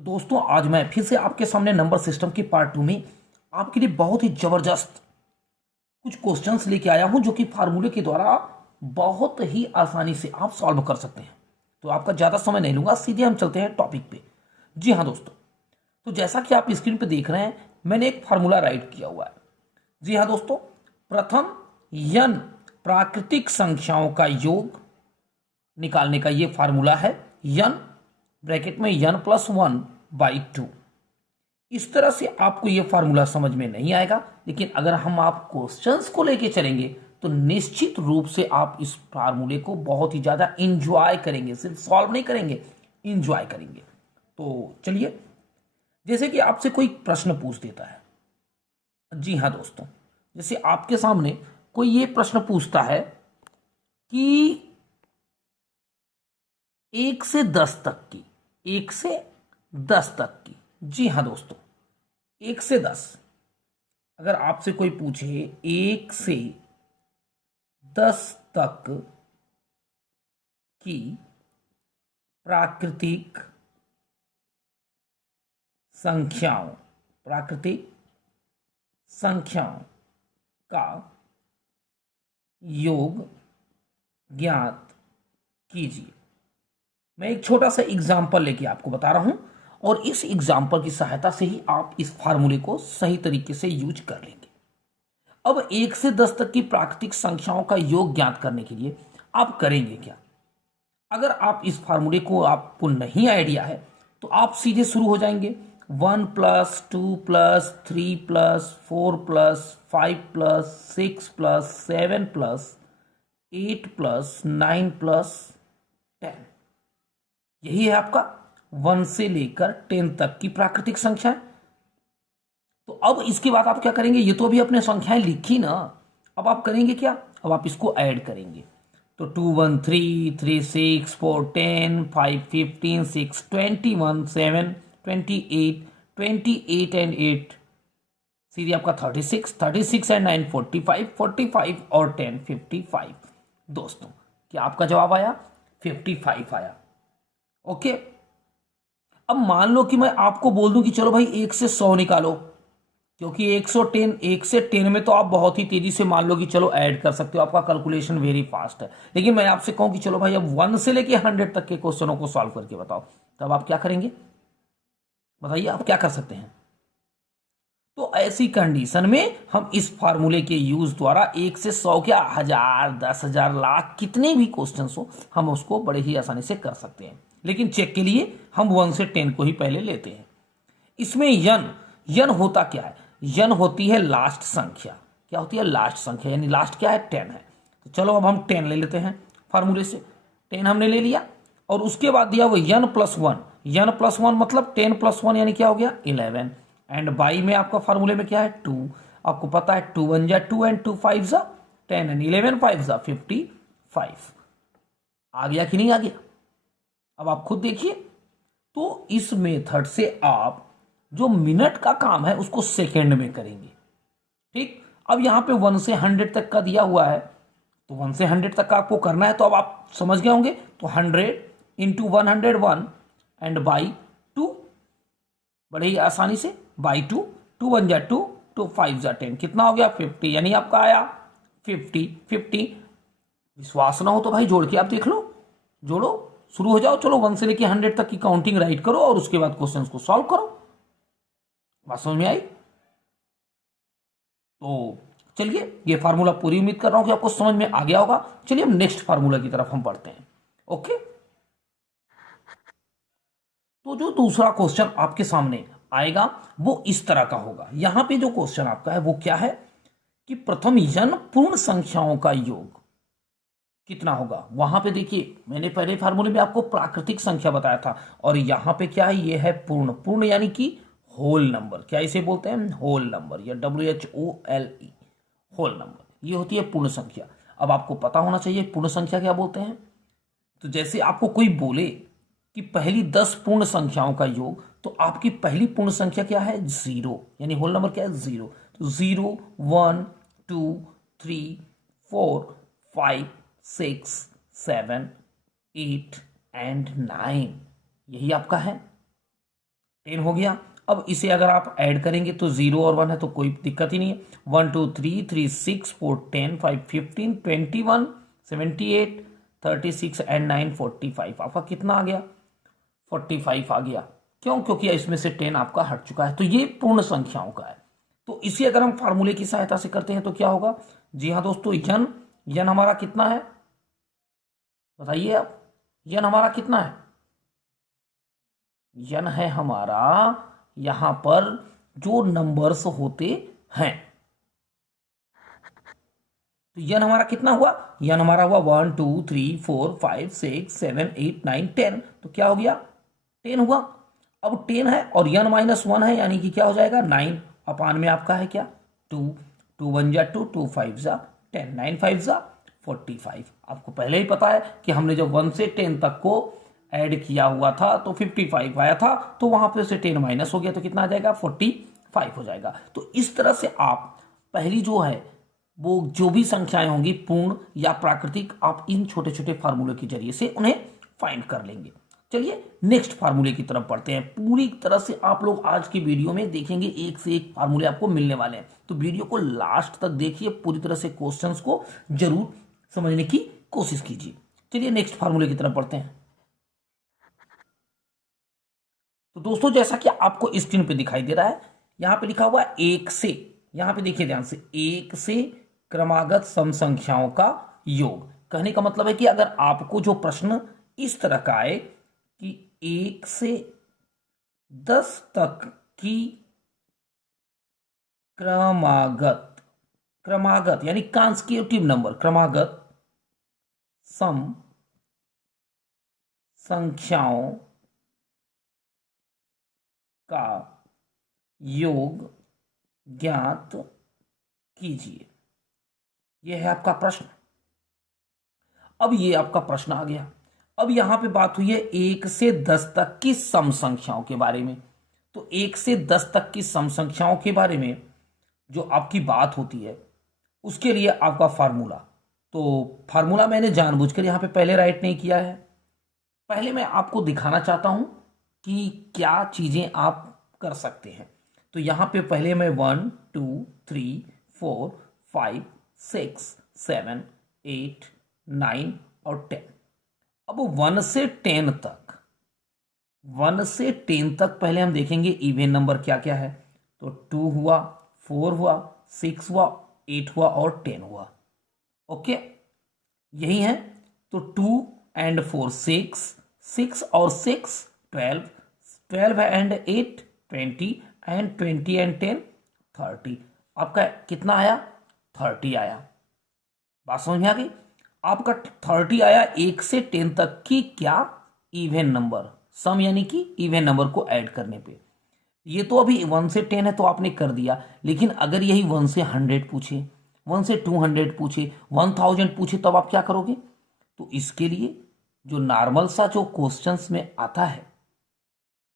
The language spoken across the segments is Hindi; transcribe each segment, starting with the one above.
तो दोस्तों आज मैं फिर से आपके सामने नंबर सिस्टम के पार्ट 2 में आपके लिए बहुत ही जबरदस्त कुछ क्वेश्चंस लेके आया हूं जो कि फार्मूले के द्वारा बहुत ही आसानी से आप सॉल्व कर सकते हैं। तो आपका ज़्यादा समय नहीं लूंगा, सीधे हम चलते हैं टॉपिक पे। जी हाँ दोस्तों, तो जैसा कि आप स्क्रीन पे देख रहे हैं मैंने एक फार्मूला राइट किया हुआ है। जी हाँ दोस्तों, प्रथम यन प्राकृतिक संख्याओं का योग निकालने का ये फार्मूला है। यन ब्रैकेट में n+1/2। इस तरह से आपको ये फार्मूला समझ में नहीं आएगा, लेकिन अगर हम आप क्वेश्चंस को लेके चलेंगे तो निश्चित रूप से आप इस फार्मूले को बहुत ही ज्यादा इंजॉय करेंगे। सिर्फ सॉल्व नहीं करेंगे, इंजॉय करेंगे। तो चलिए, जैसे कि आपसे कोई प्रश्न पूछ देता है। जी हाँ दोस्तों, जैसे आपके सामने कोई ये प्रश्न पूछता है कि 1 से 10 तक की, 1 से 10 तक की, जी हाँ दोस्तों 1 से 10, अगर आपसे कोई पूछे 1 से 10 तक की प्राकृतिक संख्याओं, प्राकृतिक संख्याओं का योग ज्ञात कीजिए। मैं एक छोटा सा एग्जाम्पल लेके आपको बता रहा हूं और इस एग्जाम्पल की सहायता से ही आप इस फार्मूले को सही तरीके से यूज कर लेंगे। अब 1 से 10 तक की प्राकृतिक संख्याओं का योग ज्ञात करने के लिए आप करेंगे क्या? अगर आप इस फार्मूले को आपको नहीं आइडिया है तो आप सीधे शुरू हो जाएंगे। 1+2+3+4+5+6+7+8+9+10, यही है आपका 1 से लेकर 10 तक की प्राकृतिक संख्या। तो अब इसके बाद आप क्या करेंगे? ये तो अभी अपने संख्याएं लिखी ना, अब आप करेंगे क्या? अब आप इसको ऐड करेंगे। तो 2 1 3 3 6 4 10 5 15 6 21 7 28 28 एंड 8, सीधे आपका 36 36 एंड 9 45 45 और 10 55। दोस्तों क्या आपका जवाब आया? 55 आया। ओके, अब मान लो कि मैं आपको बोल दूं कि चलो भाई 1 से 100 निकालो, क्योंकि 110, 1 से 10 में तो आप बहुत ही तेजी से मान लो कि चलो ऐड कर सकते हो, आपका कैलकुलेशन वेरी फास्ट है। लेकिन मैं आपसे कहूं कि चलो भाई अब 1 से लेके 100 तक के क्वेश्चनों को सॉल्व करके बताओ, तब आप क्या करेंगे? बताइए आप क्या कर सकते हैं? तो ऐसी कंडीशन में हम इस फार्मूले के यूज द्वारा 1 से 100 क्या 1000 10,000 लाख कितने भी क्वेश्चन हो हम उसको बड़े ही आसानी से कर सकते हैं। लेकिन चेक के लिए हम 1 से 10 को ही पहले लेते हैं। इसमें यन यन होता क्या है? यन होती है लास्ट संख्या। क्या होती है? लास्ट संख्या, यानी लास्ट क्या है? 10 है। तो चलो अब हम 10 ले लेते हैं फार्मूले से। 10 हमने ले लिया और उसके बाद दिया वो n+1। n+1 मतलब 10+1 यानी क्या हो गया? 11। एंड बाई में आपका फार्मूले में क्या है? 2। आपको पता है 2 1 जा 2 एंड 2 5 जा 10 एंड 11 5 जा 55। आ गया कि नहीं आ गया? अब आप खुद देखिए। तो इस मेथड से आप जो मिनट का काम है उसको सेकेंड में करेंगे। ठीक, अब यहां पे 1 से 100 तक का दिया हुआ है, तो 1 से 100 तक का आपको करना है, तो अब आप समझ गए होंगे। तो 100 इंटू 101 एंड बाई 2, बड़े ही आसानी से बाई 2, 2 1 जा 2, 2 5 जा 10, कितना हो गया? 50, यानी आपका आया 50 50। विश्वास ना हो तो भाई जोड़ के आप देख लो, जोड़ो, शुरू हो जाओ। चलो 1 से लेके 100 तक की काउंटिंग राइट करो और उसके बाद क्वेश्चंस को सॉल्व करो। बात समझ में आई? तो चलिए, ये फार्मूला पूरी उम्मीद कर रहा हूं कि आपको समझ में आ गया होगा। चलिए हम नेक्स्ट फार्मूला की तरफ हम बढ़ते हैं। ओके, तो जो दूसरा क्वेश्चन आपके सामने आएगा वो इस तरह का होगा। यहां पे जो क्वेश्चन आपका है वो क्या है कि प्रथम यन पूर्ण संख्याओं का योग कितना होगा। वहां पे देखिए, मैंने पहले फार्मूले में आपको प्राकृतिक संख्या बताया था और यहां पे क्या है? ये है पूर्ण। पूर्ण यानी कि होल नंबर। क्या इसे बोलते हैं? होल नंबर, या WHOLE, होल नंबर। ये होती है पूर्ण संख्या। अब आपको पता होना चाहिए पूर्ण संख्या क्या बोलते हैं। तो जैसे आपको कोई बोले कि पहली 10 पूर्ण संख्याओं का योग, तो आपकी पहली पूर्ण संख्या क्या है? 0, यानी होल नंबर क्या है? 0। तो 0 1 2 3 4 5 6 7 8 एंड 9, यही आपका है 10 हो गया। अब इसे अगर आप ऐड करेंगे तो 0 और 1 है तो कोई दिक्कत ही नहीं है। 1 2 3 3 6 4 10 5 15 21 78 36 एंड 9 45। आपका कितना आ गया? 45 आ गया। क्यों? क्योंकि इसमें से 10 आपका हट चुका है। तो ये पूर्ण संख्याओं का है। तो इसे अगर हम फार्मूले की सहायता से करते हैं तो क्या होगा? जी हाँ दोस्तों, यन यन हमारा कितना है बताइए आप? यन हमारा कितना है? यन है हमारा यहां पर जो नंबर्स होते हैं। तो यन हमारा कितना हुआ? यन हमारा हुआ 1 2 3 4 5 6 7 8 9 10। तो क्या हो गया? 10 हुआ। अब 10 है और यन -1 है, यानी कि क्या हो जाएगा? 9 अपान में आपका है क्या? 2। 2 1 जा 2, 2 5 जा 10, 9 5 जा 45। आपको पहले ही पता है कि हमने जब 1 से 10 तक को ऐड किया हुआ था तो 55 आया था, तो वहां पे से 10 माइनस हो गया तो कितना आ जाएगा? 45 हो जाएगा। तो इस तरह से आप पहली जो है वो जो भी संख्याएं होंगी पूर्ण या प्राकृतिक, आप इन छोटे छोटे फार्मूले के जरिए से उन्हें फाइंड कर लेंगे। चलिए नेक्स्ट फार्मूले की तरफ बढ़ते हैं। पूरी तरह से आप लोग आज की वीडियो में देखेंगे, एक से एक फार्मूले आपको मिलने वाले हैं, तो वीडियो को लास्ट तक देखिए, पूरी तरह से क्वेश्चंस को जरूर समझने की कोशिश कीजिए। चलिए नेक्स्ट फार्मूले की तरफ बढ़ते हैं। तो दोस्तों जैसा कि आपको स्क्रीन पे दिखाई दे रहा है, यहां पे लिखा हुआ है एक से, यहां पे देखिए ध्यान से, एक से क्रमागत सम संख्याओं का योग। कहने का मतलब है कि अगर आपको जो प्रश्न इस तरह का आए कि 1 से 10 तक की क्रमागत, क्रमागत यानी कॉन्सेक्यूटिव नंबर, क्रमागत सम संख्याओं का योग ज्ञात कीजिए, यह है आपका प्रश्न। अब ये आपका प्रश्न आ गया। अब यहां पे बात हुई है 1 से 10 तक की सम संख्याओं के बारे में। तो 1 से 10 तक की सम संख्याओं के बारे में जो आपकी बात होती है, उसके लिए आपका फार्मूला, तो फार्मूला मैंने जानबूझकर यहां पे पहले राइट नहीं किया है। पहले मैं आपको दिखाना चाहता हूं कि क्या चीजें आप कर सकते हैं। तो यहां पे पहले मैं 1 2 3 4 5 6 7 8 9 और 10। अब 1 से 10 तक, 1 से 10 तक पहले हम देखेंगे इवन नंबर क्या क्या है। तो 2 हुआ, 4 हुआ, 6 हुआ, 8 हुआ और 10 हुआ। ओके, यही है। तो 2 एंड 4 6, 6 और 6 12, 12 एंड 8 20 एंड 20 एंड 10 30। आपका कितना आया? 30 आया। बात समझ में आ गई? आपका 30 आया 1 से 10 तक की क्या? इवन नंबर, सम यानी कि इवन नंबर को ऐड करने पे। ये तो अभी 1 से 10 है तो आपने कर दिया, लेकिन अगर यही 1 से 100 पूछे, 1 से 200 पूछे, 1000 पूछे, तब आप क्या करोगे? तो इसके लिए जो नॉर्मल सा जो क्वेश्चंस में आता है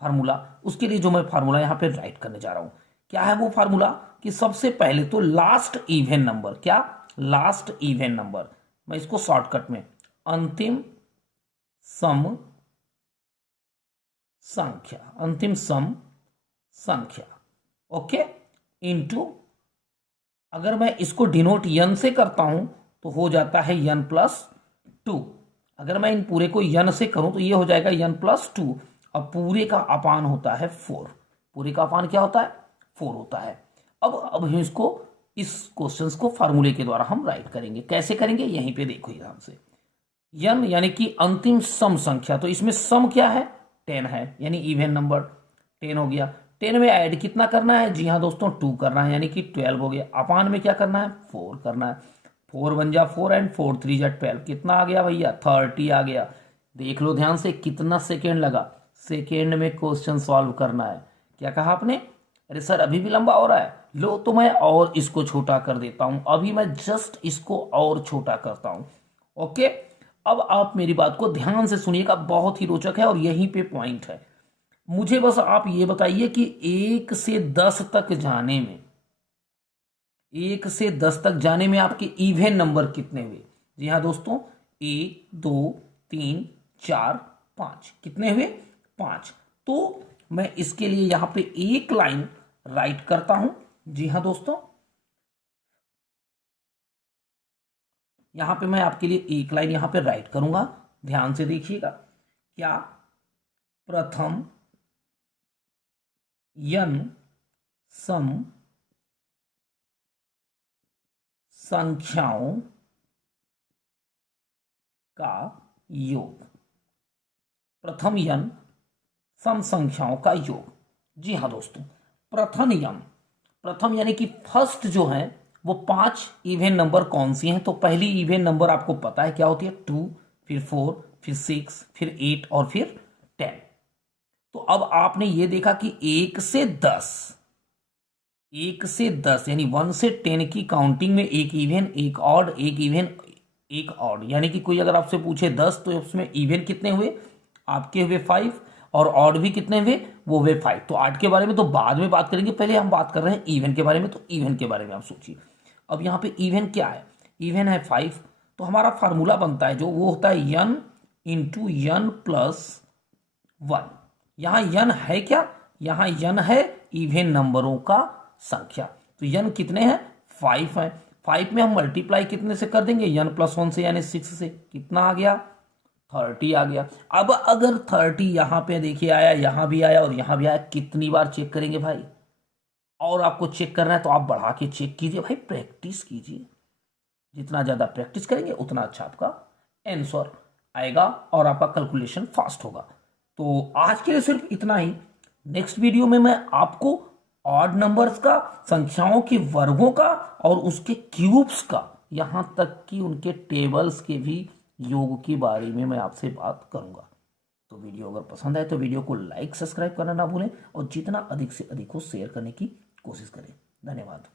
फार्मूला, उसके लिए जो मैं फार्मूला यहां पे राइट करने जा रहा हूं, क्या है वो फार्मूला? कि सबसे पहले तो लास्ट इवन नंबर, क्या? लास्ट इवन नंबर, मैं इसको शॉर्टकट में अंतिम सम संख्या, अंतिम सम संख्या, ओके, इनटू, अगर मैं इसको डिनोट यन से करता हूं तो हो जाता है यन प्लस 2। अगर मैं इन पूरे को यन से करूं तो ये हो जाएगा यन प्लस 2। अब पूरे का अपान होता है 4। पूरे का अपान क्या होता है? 4 होता है। अब हम इसको, इस क्वेश्चंस को फार्मूले के द्वारा हम राइट करेंगे। कैसे करेंगे? यहीं पे देखो ध्यान से। यन यानी कि अंतिम सम संख्या, तो इसमें सम क्या है? 10 है, यानी इवन नंबर 10 हो गया। 10 में ऐड कितना करना है? जी हाँ दोस्तों, 2 करना है, यानी कि 12 हो गया। अपान में क्या करना है? 4 करना है। 4 1 जा 4 एंड 4 3 जा 12। कितना आ गया भैया? 30 आ गया। देख लो ध्यान से, कितना सेकेंड लगा? सेकेंड में क्वेश्चन सॉल्व करना है। क्या कहा आपने? अरे सर अभी भी लंबा हो रहा है। लो तो मैं और इसको छोटा कर देता हूं। अभी मैं जस्ट इसको और छोटा करता हूं। ओके, अब आप मेरी बात को ध्यान से सुनिएगा, बहुत ही रोचक है और यहीं पे पॉइंट है। मुझे बस आप ये बताइए कि 1 से 10 तक जाने में, 1 से 10 तक जाने में आपके इवन नंबर कितने हुए? जी हाँ दोस्तों, 1 2 3 4 5। कितने हुए? 5। तो मैं इसके लिए यहां पे एक लाइन राइट करता हूं। जी हाँ दोस्तों, यहां पे मैं आपके लिए एक लाइन यहां पे राइट करूंगा। ध्यान से देखिएगा, क्या प्रथम यन सम संख्याओं का योग। प्रथम यन सम संख्याओं का योग। जी हाँ दोस्तों, प्रथम यानी कि फर्स्ट जो है वो 5 इवन नंबर कौन सी हैं? तो पहली इवन नंबर आपको पता है क्या होती है, 2, फिर 4, फिर 6, फिर 8 और फिर 10। तो अब आपने ये देखा कि 1 से 10 यानी 1 से 10 की काउंटिंग में एक इवन, एक ऑड, एक इवन, एक ऑड। यानी कि कोई अगर आपसे पूछे 10 तो उसमें इवन कितने हुए? आपके हुए 5, और ऑड भी कितने हुए? वो हुए 5। तो 8 के बारे में तो बाद में बात करेंगे, पहले हम बात कर रहे हैं इवन के बारे में। तो इवन के बारे में आप सोचिए, अब यहाँ पे इवन क्या है? इवन है 5। तो हमारा फार्मूला बनता है जो, वो होता है यन इंटू यन प्लस 1। यहां यन है क्या? यहां यन है इवन नंबरों का संख्या। तो यन कितने हैं? 5 है। 5 में हम मल्टीप्लाई कितने से कर देंगे? यन प्लस 1 से यानी 6 से। कितना आ गया? 30 आ गया। अब अगर 30 यहां पे देखिए आया, यहां भी आया और यहां भी आया, कितनी बार चेक करेंगे भाई? और आपको चेक करना है तो आप बढ़ा के चेक कीजिए भाई, प्रैक्टिस कीजिए। जितना ज्यादा प्रैक्टिस करेंगे उतना अच्छा आपका आंसर आएगा और आपका कैलकुलेशन फास्ट होगा। तो आज के लिए सिर्फ इतना ही। नेक्स्ट वीडियो में मैं आपको ऑड नंबर्स का, संख्याओं के वर्गों का और उसके क्यूब्स का, यहां तक कि उनके टेबल्स के भी योग के बारे में मैं आपसे बात करूंगा। तो वीडियो अगर पसंद आए तो वीडियो को लाइक, सब्सक्राइब करना ना भूलें और जितना अधिक से अधिक को शेयर करने की कोशिश करें। धन्यवाद।